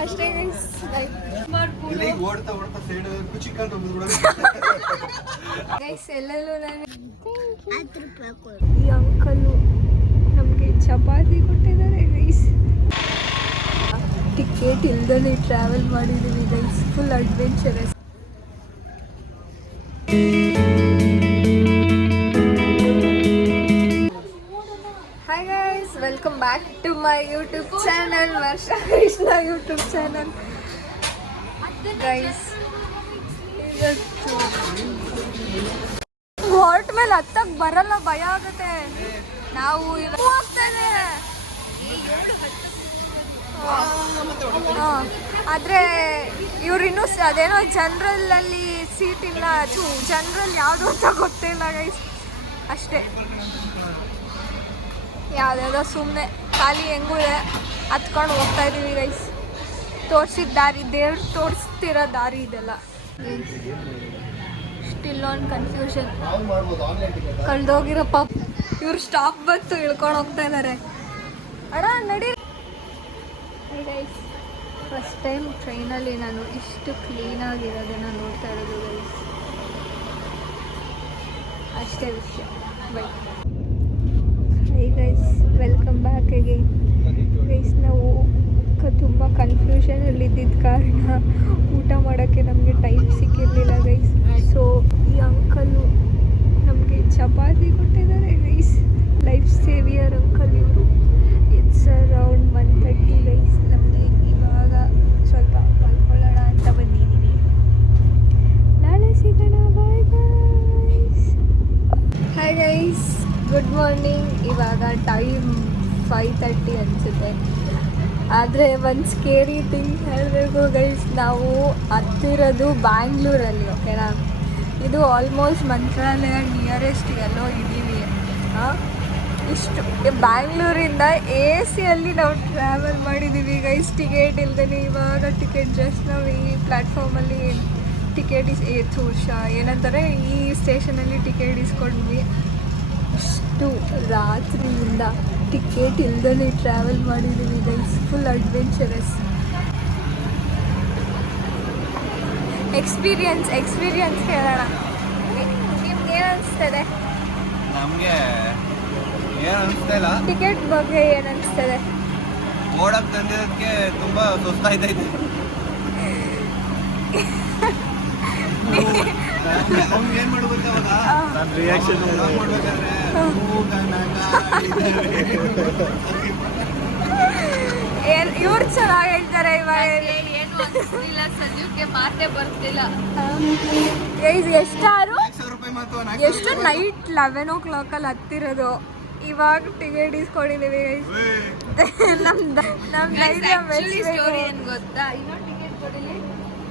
ಅಷ್ಟೇ ಓಡ್ತಾ ಓಡ್ತಾ ಸೈಡ್ ಹೋಗ್ಬಿಡು ಗೈಸ್ ಎಲ್ಲೆಲ್ಲೂ ನಾನು ಈ ಅಂಕಲು ನಮಗೆ ಚಪಾತಿ ಕೊಟ್ಟಿದ್ದಾರೆ ಗೈಸ್ ಟಿಕೆಟ್ ಇಲ್ದೇ ಟ್ರಾವೆಲ್ ಮಾಡಿದ್ದೀವಿ guys full adventurous welcome back to my YouTube channel Varsha Krishna YouTube channel guys ಹೊರ್ಟ್ ಮೇಲೆ ಹತ್ತಕ್ ಬರಲ್ಲ, ಭಯ ಆಗುತ್ತೆ. ನಾವು ಇವಾಗ ಹೋಗ್ತಾ ಇದೆ ಆದರೆ ಇವ್ರು ಇನ್ನೂ ಅದೇನೋ ಜನರಲ್ ಅಲ್ಲಿ ಸೀಟ್ ಇಲ್ಲ. ಜನರಲ್ ಯಾವುದು ಅಂತ ಗೊತ್ತಿಲ್ಲ ಗೈಸ್ ಅಷ್ಟೇ. ಯಾವುದ್ಯಾವುದೋ ಸುಮ್ಮನೆ ಖಾಲಿ ಹೆಂಗೂ ಇದೆ ಹತ್ಕೊಂಡು ಹೋಗ್ತಾ ಇದೀವಿ ಗೈಸ್ ತೋರಿಸಿದ ದಾರಿ ದೇವ್ರು ತೋರಿಸ್ತಿರೋ ದಾರಿ ಇದೆಲ್ಲ ಸ್ಟಿಲ್ ಆನ್ ಕನ್ಫ್ಯೂಷನ್ ಕಳ್ದೋಗಿರೋ ಪಾಪ ಇವ್ರು ಸ್ಟಾಪ್ ಬಂತು ಇಳ್ಕೊಂಡು ಹೋಗ್ತಾ ಇದ್ದಾರೆ ಅಣ್ಣ ನಡಿ ಗೈಸ್ ಫಸ್ಟ್ ಟೈಮ್ ಟ್ರೈನಲ್ಲಿ ನಾನು ಇಷ್ಟು ಕ್ಲೀನಾಗಿರೋದನ್ನು ನೋಡ್ತಾ ಇರೋದು ಗೈಸ್ ಅಷ್ಟೇ ವಿಷಯ. Bye hi guys welcome back again guys ನಾವು ತುಂಬಾ ತುಂಬ ಕನ್ಫ್ಯೂಷನಲ್ಲಿ ಇದ್ದಿದ್ದ ಕಾರಣ ಊಟ ಮಾಡೋಕ್ಕೆ ನಮಗೆ ಟೈಮ್ ಸಿಕ್ಕಿರಲಿಲ್ಲ ಗೈಸ್ ಸೊ ಈ ಅಂಕಲು ನಮಗೆ ಚಪಾತಿ ಕೊಟ್ಟಿದ್ದಾರೆ ಗೈಸ್ ಲೈಫ್ ಸೇವಿಯರ್ ಅಂಕಲ್ ಇವರು it's around one thirty guys ನಮಗೆ ಇವಾಗ ಸ್ವಲ್ಪ ಮಲ್ಕೊಳ್ಳೋಣ ಅಂತ ಬಂದಿದ್ದೀವಿ ನಾಳೆ ಸಿಗೋಣ bye guys hi guys good morning ಇವಾಗ ಟೈಮ್ ಫೈವ್ ತರ್ಟಿ ಅನಿಸುತ್ತೆ. ಆದರೆ ಒಂದು ಸ್ಕೇರಿ ಥಿಂಗ್ ಹೇಳಬೇಕು ಗೈಸ್ ನಾವು ಹತ್ತಿರೋದು ಬ್ಯಾಂಗ್ಳೂರಲ್ಲಿ ಓಕೆನಾ ಇದು ಆಲ್ಮೋಸ್ಟ್ ಮಂತ್ರಾಲಯ ನಿಯರೆಸ್ಟ್ ಎಲ್ಲೋ ಇದ್ದೀವಿ ಇಷ್ಟು ಬ್ಯಾಂಗ್ಳೂರಿಂದ ಎ ಸಿಯಲ್ಲಿ ನಾವು ಟ್ರಾವೆಲ್ ಮಾಡಿದ್ದೀವಿ ಗೈಸ್ ಟಿಕೆಟ್ ಇಲ್ದೇ ಇವಾಗ ಟಿಕೆಟ್ ಜಸ್ಟ್ ನಾವು ಈ ಪ್ಲ್ಯಾಟ್ಫಾರ್ಮಲ್ಲಿ ಟಿಕೆಟ್ ಇಸ್ ಏ ಥೂಷ ಏನಂತಾರೆ? ಈ ಸ್ಟೇಷನಲ್ಲಿ ಟಿಕೆಟ್ ಇಸ್ಕೊಂಡ್ವಿ. ಇಷ್ಟು ರಾತ್ರಿಯಿಂದ ಟಿಕೆಟ್ ಇಲ್ದೇ ಟ್ರಾವೆಲ್ ಮಾಡಿದ್ದೀವಿ guys full adventurous experience experience ಹೇಳೋಣ ನಿಮ್ಗೆ ಏನು ಅನಿಸ್ತದೆ ನಮಗೆ ಏನು ಅನಿಸ್ತಾ ಇಲ್ಲ. ಟಿಕೆಟ್ ಬಗ್ಗೆ ಏನು ಅನಿಸ್ತದೆ ಓಡಕ್ಕೆ ತಂದಿರೋದಕ್ಕೆ ತುಂಬಾ ಸುಸ್ತಾಯ್ತೈತೆ ಏನ್ ಇವ್ರು ಚೆನ್ನಾಗಿ ಹೇಳ್ತಾರೆ ಇವಾಗ ಏನು ಅನಿಸ್ತಿಲ್ಲ ಸಂಜುಕ್ಕೆ ಮಾತೇ ಬರ್ತಿಲ್ಲ. ಗೈಸ್ ಎಷ್ಟಾರು ಎಷ್ಟು ನೈಟ್ ಲೆವೆನ್ ಓ ಕ್ಲಾಕಲ್ಲಿ ಹತ್ತಿರೋದು. ಇವಾಗ ಟಿಕೆಟ್ ಏಯ್, ನಮ್ದು ನಮ್ ಧೈರ್ಯ ಗೊತ್ತಾ?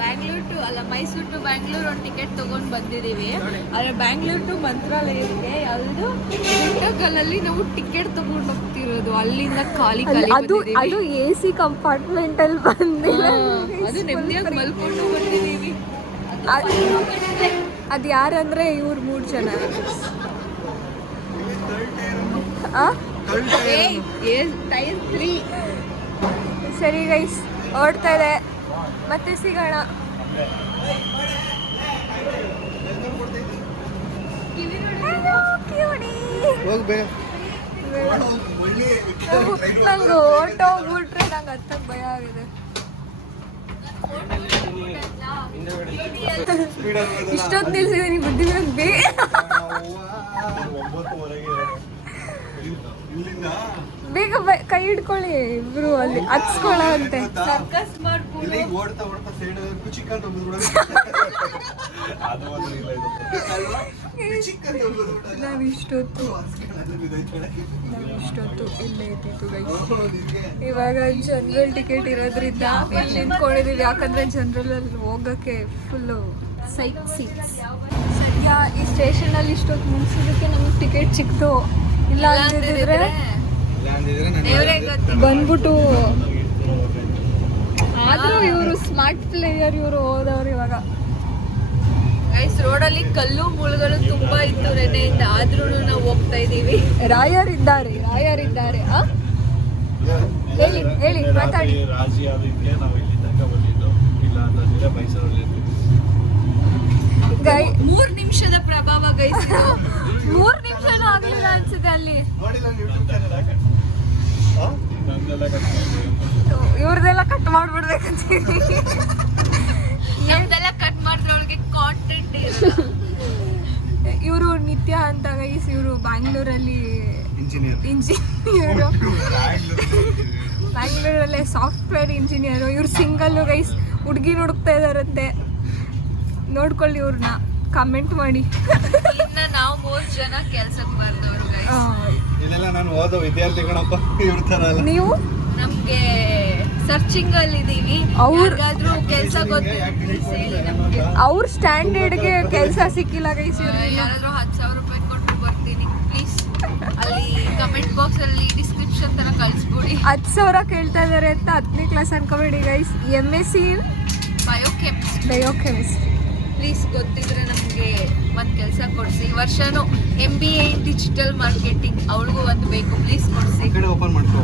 ಬ್ಯಾಂಗ್ಳೂರ್ ಟು ಅಲ್ಲ ಮೈಸೂರು ಟು ಬ್ಯಾಂಗ್ಳೂರ್ ಒಂದು ಟಿಕೆಟ್ ತಗೊಂಡ್ ಬಂದಿದ್ದೀವಿ ಆದರೆ ಬ್ಯಾಂಗ್ಳೂರ್ ಟು ಮಂತ್ರಾಲಯಕ್ಕೆ ಅದು ಗುಂಟಕಲಲ್ಲಿ ನಾವು ಟಿಕೆಟ್ ತಗೊಂಡ್ ಹೋಗ್ತಿರೋದು. ಅಲ್ಲಿಂದ ಖಾಲಿ ಅಲ್ಲಿ ಖಾಲಿ ಅದು ಅದು ಎ ಸಿ ಕಂಪಾರ್ಟ್ಮೆಂಟ್ ಅಲ್ಲಿ ಬಂದಿಲ್ಲ. ಅದು ನೆಮ್ಮದಿಯಾಗಿ ಮಲ್ಕೊಂಡು ಬಂದಿದ್ದೀವಿ ಅದು ಯಾರಂದ್ರೆ ಇವ್ರು ಮೂರು ಜನ. ಸರಿ ಗೈಸ್ ಓಡ್ತಾ ಇದೆ. ಮತ್ತೆ ಸಿಗೋಣ. ನಂಗೆ ಓಟೋಗ್ಬಿಟ್ರೆ ಹೋಗ್ಬಿಟ್ರೆ ನಂಗೆ ಹತ್ತಕ್ಕೆ ಭಯ ಆಗಿದೆ. ಇಷ್ಟೊತ್ತು ನಿಲ್ಸಿದೀನಿ ಬುದ್ಧಿ ಬರೋದು ಬೇಗ ಕೈ ಹಿಡ್ಕೊಳ್ಳಿ ಇಬ್ರು ಅಲ್ಲಿ ಹತ್ಸ್ಕೊಳ್ಳೋ ಅಂತೆ ಸರ್ಕಸ್ ಮಾಡ್ಕೊಂಡು ಇಲ್ಲಿ ಓಡ್ತಾ ಓಡ್ತಾ ಸೈಡ್ ಕುಚಿಕ್ ಅಂತ ಹೋಗ್ಬಿಡು ಅದು ಒಂದು ಇಲ್ಲ ಇದು. ಅಲ್ವಾ? ಕುಚಿಕ್ ಅಂತ ಹೋಗ್ಬಿಡು ನಾವು ಇಷ್ಟೊತ್ತು. ನಾವು ಇಲ್ಲೇ ಇದ್ದಿತ್ತು ಗೈಸ್. ಇವಾಗ ಜನರಲ್ ಟಿಕೆಟ್ ಇರೋದ್ರಿಂದ ಇಲ್ಲಿ ನಿಂತ್ಕೊಂಡಿದೀವಿ ಯಾಕಂದ್ರೆ ಜನರಲ್ ಅಲ್ಲಿ ಹೋಗಕ್ಕೆ ಫುಲ್ಲು ಸೈಟ್ ಸೀಟ್ಸ್ ಯಾ ಈ ಸ್ಟೇಷನ್ ಅಲ್ಲಿ ಇಷ್ಟೊತ್ತು ಮುಗಿಸೋದಕ್ಕೆ ನಮ್ಗೆ ಟಿಕೆಟ್ ಸಿಕ್ತು. ಇಲ್ಲ ಅಂದಿದ್ರೆ ಬಂದ್ಬಿಟ್ಟು ಆದ್ರೂ ಇವರು ಸ್ಮಾರ್ಟ್ ಪ್ಲೇಯರ್ ಇವರು ಹೋದವ್ರು ಇವಾಗ. ಗೈಸ್ ರೋಡಲ್ಲಿ ಕಲ್ಲು ಮುಳುಗಳು ತುಂಬಾ ಇತ್ತು ನೆನೆಯಿಂದ ಆದ್ರೂ ನಾವು ಹೋಗ್ತಾ ಇದೀವಿ. ರಾಯರಿದ್ದಾರೆ ರಾಯರಿದ್ದಾರೆ ಆ? ಹೇಳಿ ಹೇಳಿ ಮಾತಾಡಿ. ರಾಜಿ ರಾಶಿ ನಾವು ಇಲ್ಲಿ ತನಕ ಬಂದಿದ್ದು. ಇಲ್ಲ ಅಂತಂದ್ರೆ ಮೈಸೂರಲ್ಲಿ ಮೂರ್ ನಿಮಿಷದ ಪ್ರಭಾವ ಗೈಸ್ ಮೂರ್ ನಿಮಿಷನೂ ಆಗ್ಲಿಲ್ಲ ಅನ್ಸುತ್ತೆ ಅಲ್ಲಿ. ಕಟ್ ಮಾಡ್ಬಿಡ್ಬೇಕಂತ ನಮ್ದೆಲ್ಲ ಕಟ್ ಮಾಡಿದ್ರೊಳಗೆ ಕಾಂಟೆಂಟ್ ಇವರು ನಿತ್ಯ ಅಂತ ಗೈಸ್ ಇವರು ಬ್ಯಾಂಗ್ಳೂರಲ್ಲಿ ಇಂಜಿನಿಯರ್ ಇಂಜಿನಿಯರು ಬ್ಯಾಂಗ್ಳೂರಲ್ಲೇ ಸಾಫ್ಟ್ವೇರ್ ಇಂಜಿನಿಯರು ಇವ್ರು ಸಿಂಗಲ್ಲು ಗೈಸ್ ಹುಡುಗಿ ಹುಡುಕ್ತಾ ಇದಾರಂತೆ. ನೋಡ್ಕೊಳ್ಳಿ ಇವ್ರನ್ನ ಕಮೆಂಟ್ ಮಾಡಿ. ಇನ್ನ ನಾವು ಮೂರ್ ಜನ ಕೆಲ್ಸಕ್ಕೆ ಬರ್ದವ್ರು ಗೈಸ್ ಇದೆಲ್ಲ ನಾನು ಓದೋ ವಿದ್ಯಾರ್ಥಿ ಕಣಪ್ಪ ಇವ್ರ ತರ ಅಲ್ಲ. ನೀವು? ನಮ್ಗೆ ಸರ್ಚಿಂಗ್ ಅಲ್ಲಿ ಇದೀವಿ. ಅವ್ರ್- ಕೆಲಸ ಗೊತ್ತಿಲ್ಲ ಅವ್ರ ಸ್ಟ್ಯಾಂಡರ್ಡ್ಗೆ ಕೆಲಸ ಸಿಕ್ಕಿಲ್ಲ ಗೈಸ್ ಯಾರಾದ್ರೂ ಹತ್ತು ಸಾವಿರ ರೂಪಾಯಿ ಕೊಟ್ಟು ಬರ್ತೀನಿ. ಪ್ಲೀಸ್ ಅಲ್ಲಿ ಕಮೆಂಟ್ ಬಾಕ್ಸ್ ಅಲ್ಲಿ ಡಿಸ್ಕ್ರಿಪ್ಷನ್ ತರ ಕಳಿಸ್ಬಿಡಿ. ಹತ್ತು ಸಾವಿರ ಕೇಳ್ತಾ ಇದಾರೆ ಅಂತ ಹತ್ತನೇ class ಅನ್ಕೋಬೇಡಿ guys M S C in biochemist biochemistry please ಗೊತ್ತಿದ್ರೆ ನಮಗೆ ಒಂದು ಕೆಲಸ ಕೊಡಿಸಿ. ಈ ವರ್ಷನೂ M B A digital marketing ಅವಳಿಗೂ ಒಂದು ಬೇಕು. ಪ್ಲೀಸ್ ಕೊಡಿಸಿ. ಈ ಕಡೆ ಓಪನ್ ಮಾಡ್ಕೋ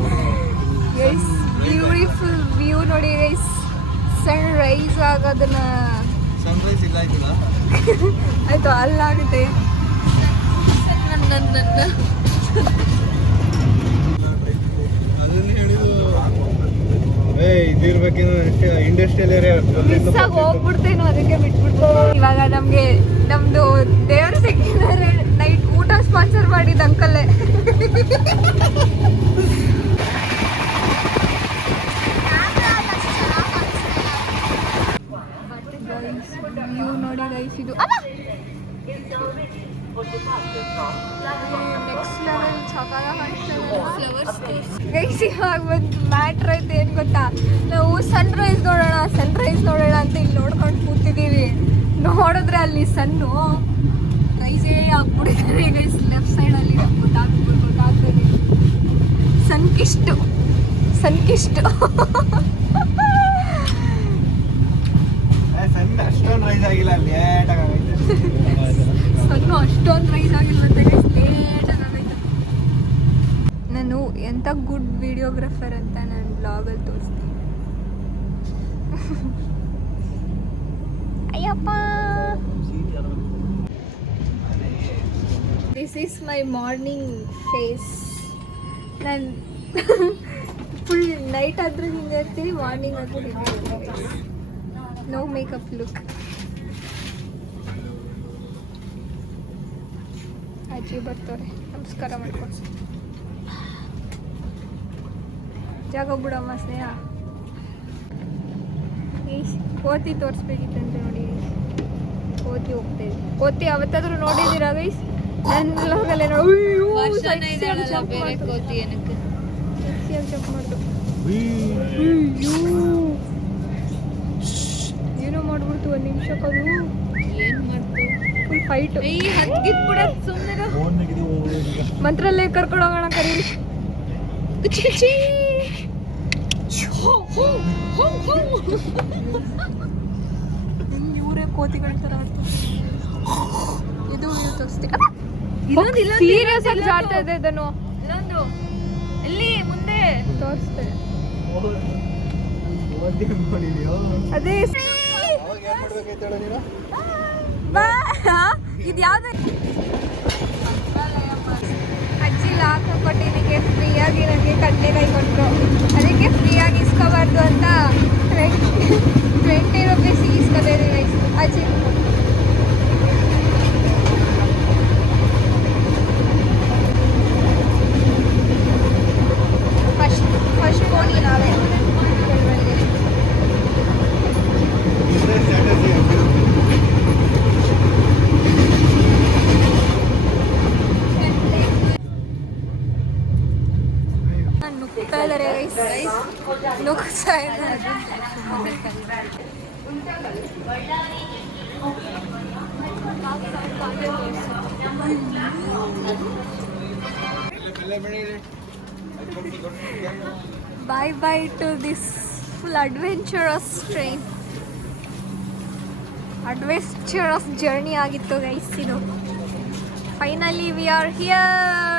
ಗೈಸ್ ಬ್ಯೂಟಿಫುಲ್ ವ್ಯೂ ನೋಡಿ ಗೈಸ್ ಸನ್ ರೈಸ್ ಆಗೋದನ್ನ. ಸನ್ರೈಸ್ ಇಲ್ಲ ಆಯ್ತದ ಆಯ್ತು ಅಲ್ಲಾಗುತ್ತೆ ನನ್ನ ನನ್ನ ಅದನ್ನ ಹೇಳಿದು ಏ ಇದಿರ್ಬೇಕೇನೋ ಇಂಡಸ್ಟ್ರಿಯಲ್ ಏರಿಯಾ ಮಿಸ್ ಆಗಿ ಹೋಗ್ಬಿಡ್ತೇನೋ ಅದಕ್ಕೆ ಬಿಟ್ಬಿಡ್ತು ಇವಾಗ ನಮಗೆ ನಮ್ದು ದೇವ್ರ ಸಿಕ್ಕಿದ್ದಾರೆ. ನೈಟ್ ಊಟ ಸ್ಪಾನ್ಸರ್ ಮಾಡಿದ ಅಂಕಲ್ಲೇ ನೋಡಿ do. ಇದು ನೆಕ್ಸ್ಟ್ ಲೆವೆಲ್ ಚಕಾರ ಫ್ಲವರ್ಸ್ ಗೈಸ್ ಇವಾಗ ಒಂದು ಮ್ಯಾಟ್ರ್ ಐತೆ ಏನು ಗೊತ್ತಾ? ನಾವು ಸನ್ರೈಸ್ ನೋಡೋಣ ಸನ್ರೈಸ್ ನೋಡೋಣ ಅಂತ ಇಲ್ಲಿ ನೋಡ್ಕೊಂಡು ಕೂತಿದ್ದೀವಿ ನೋಡಿದ್ರೆ ಅಲ್ಲಿ ಸನ್ನು ರೈಸೇ ಆಗ್ಬಿಟ್ಟಿದ್ದಾರೆ ಗೈಸ್ ಲೆಫ್ಟ್ ಸೈಡಲ್ಲಿ ಗೊತ್ತಾಗ್ಬೋದು ಗೊತ್ತಾಗ್ತದೆ ಸನ್ಕಿಷ್ಟು ಸನ್ಕಿಷ್ಟು ಆಗಿಲ್ಲ ಲೇಟ್ ಅಷ್ಟೊಂದು ರೈಸ್ ಆಗಿಲ್ಲ ಆಗೈತೆ ನಾನು ಎಂಥ ಗುಡ್ ವಿಡಿಯೋಗ್ರಾಫರ್ ಅಂತ ನಾನು ಬ್ಲಾಗಲ್ಲಿ ತೋರಿಸ್ತೀನಿ. Ayyappa! This is my morning face ನಾನು ಫುಲ್ ನೈಟ್ ಆದರೂ ಹಿಂಗೆ ಇರ್ತೀನಿ ಮಾರ್ನಿಂಗ್ ಆದರೂ ಹಿಂಗೆ ಇರ್ತೀನಿ ನೋ ಮೇಕಪ್ ಲುಕ್ ಅಜ್ಜಿ ಬರ್ತಾರೆ. ನಮಸ್ಕಾರ ಮಾಡ್ಕೊಂಡು ಜಾಗ ಬಿಡಮ್ಮ ಸ್ನೇಹ. ಈಶ್ ಕೋತಿ ತೋರಿಸ್ಬೇಕಿತ್ತಂತೆ ನೋಡಿ. ಕೋತಿ ಹೋಗ್ತಾ ಕೋತಿ ಅವತ್ತಾದ್ರೂ ನೋಡಿದ್ದೀರಾ ಗೈಸ್ ನನ್ನ ಲೋಕಲ್ಲೇ ಕೋತಿ ಏನಕ್ಕೆ? Sexy ಆಗಿ ಮಾಡ್ತು. ಅಯ್ಯೋ. ಏನೋ ಮಾಡ್ಬಿಡ್ತು ಒಂದು ನಿಮಿಷಕ್ಕೂ ಫೈಟ್ ಮಂತ್ರಲ್ಲೇ ಕರ್ಕೊಂಡು ಹೋಗೋಣ ಕರೀರಿ ಇವರೇ ಕೋತಿಗಳ ತರ ಇದು ಇದು ತೋರಿಸ್ತಿ ಇನ್ನೊಂದು ಸೀರಿಯಸ್ ಆಗಿ ಜಾಡ್ತಾ ಇದೆ ಇದನ್ನು ಇನ್ನೊಂದು ಎಲ್ಲಿ ಮುಂದೆ ನೋಡಿದ್ಯೋ ಅದೇ ಬಾ ಇದು ಯಾವ್ದು? ಅಜ್ಜಿ ಲಾಕ್ ಕೊಟ್ಟಿದ್ದಕ್ಕೆ ಫ್ರೀಯಾಗಿ ನನಗೆ ಕಟ್ಟೆ ಕೈ ಕೊಟ್ಟರು ಅದಕ್ಕೆ ಫ್ರೀಯಾಗಿ ಇಸ್ಕೋಬಾರ್ದು ಅಂತ ಟ್ವೆಂಟಿ ರುಪೀಸ್ ಇಸ್ಕೋತಾ ಇದ್ದೀವಿ ಅಜ್ಜಿ ಫಸ್ಟ್ ಫಸ್ಟ್ ಫೋನಿ ನಾವೇ ಇದೇ ಸ್ಟ್ರಾಟಜಿ ನುಗ್ತಾ ಇದ್ದಾರೆ ನುಗ್ತಾ ಇದ್ದಾರೆ. Bye bye to this full adventurous train adventurous journey ಆಗಿತ್ತು ಗೈಸ್ ಇದು. ಫೈನಲಿ ವಿ ಆರ್ ಹಿಯರ್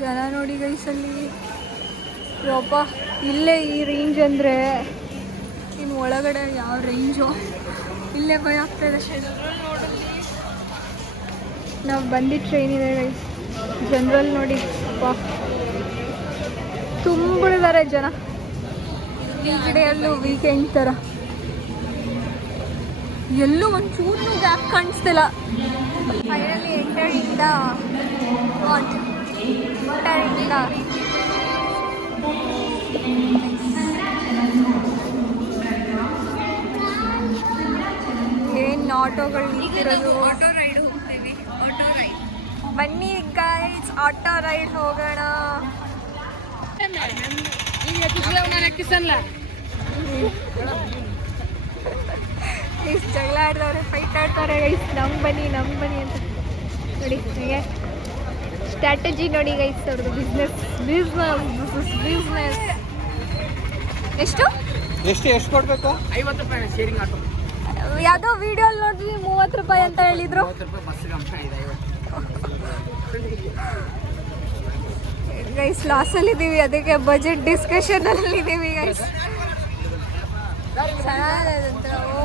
ಜನ ನೋಡಿ ಗೈಸ್ ಅಲ್ಲಿ ಯಪ್ಪ ಇಲ್ಲೇ ಈ ರೇಂಜ್ ಅಂದರೆ ಇನ್ನು ಒಳಗಡೆ ಯಾವ ರೇಂಜು ಇಲ್ಲೇ ಭಯ ಆಗ್ತಾಯಿದೆ ನಾವು ಬಂದಿದ್ದ ಟ್ರೈನ್ ಇದೆ ಗೈಸ್ ಜನರಲ್ ನೋಡಿ ಅಪ್ಪ ತುಂಬಿದ್ದಾರೆ ಜನ. ಈ ಕಡೆ ಎಲ್ಲೂ ವೀಕೆಂಡ್ ಥರ ಎಲ್ಲೂ ಒಂಚೂರು ಗ್ಯಾಪ್ ಕಾಣಿಸ್ತಿಲ್ಲ. ಫೈನಲಿ ಎಂಟರ್ ಇಂದ ಏನು ಆಟೋಗಳು ನಿಂತಿರೋದು? ಆಟೋ ರೈಡ್ ಹೋಗ್ತೀವಿ. ಆಟೋ ರೈಡ್ ಬನ್ನಿ ಗೈಸ್ ಆಟೋ ರೈಡ್ ಹೋಗೋಣ. ಜಗಳ ಆಡ್ದವ್ರೆ ಫೈಟ್ ಆಡ್ತಾರೆ ಗೈಸ್ ನಮ್ ಬನ್ನಿ ನಮ್ ಬನ್ನಿ ಅಂತ. ನೋಡಿ ಹೀಗೆ. ಸ್ಟ್ರಾಟಜಿ ನೋಡಿ ಗೈಸ್ ಅವ್ರದ್ದು business business this is business ಎಷ್ಟು? ಎಷ್ಟು ಎಷ್ಟು ಕೊಡಬೇಕು? ಐವತ್ತು ರೂಪಾಯಿ ಶೇರಿಂಗ್ ಆಟೋ ಯಾವುದೋ ವಿಡಿಯೋ ನೋಡ್ರಿ ಮೂವತ್ತು ರೂಪಾಯಿ ಅಂತ ಹೇಳಿದ್ರು. ಗೈಸ್ ಲಾಸಲ್ಲಿ ಇದೀವಿ ಅದಕ್ಕೆ ಬಜೆಟ್ ಡಿಸ್ಕಷನಲ್ಲಿ ಇದೀವಿ ಗೈಸ್ ಚೆನ್ನಾಗಿದೆ ಓ.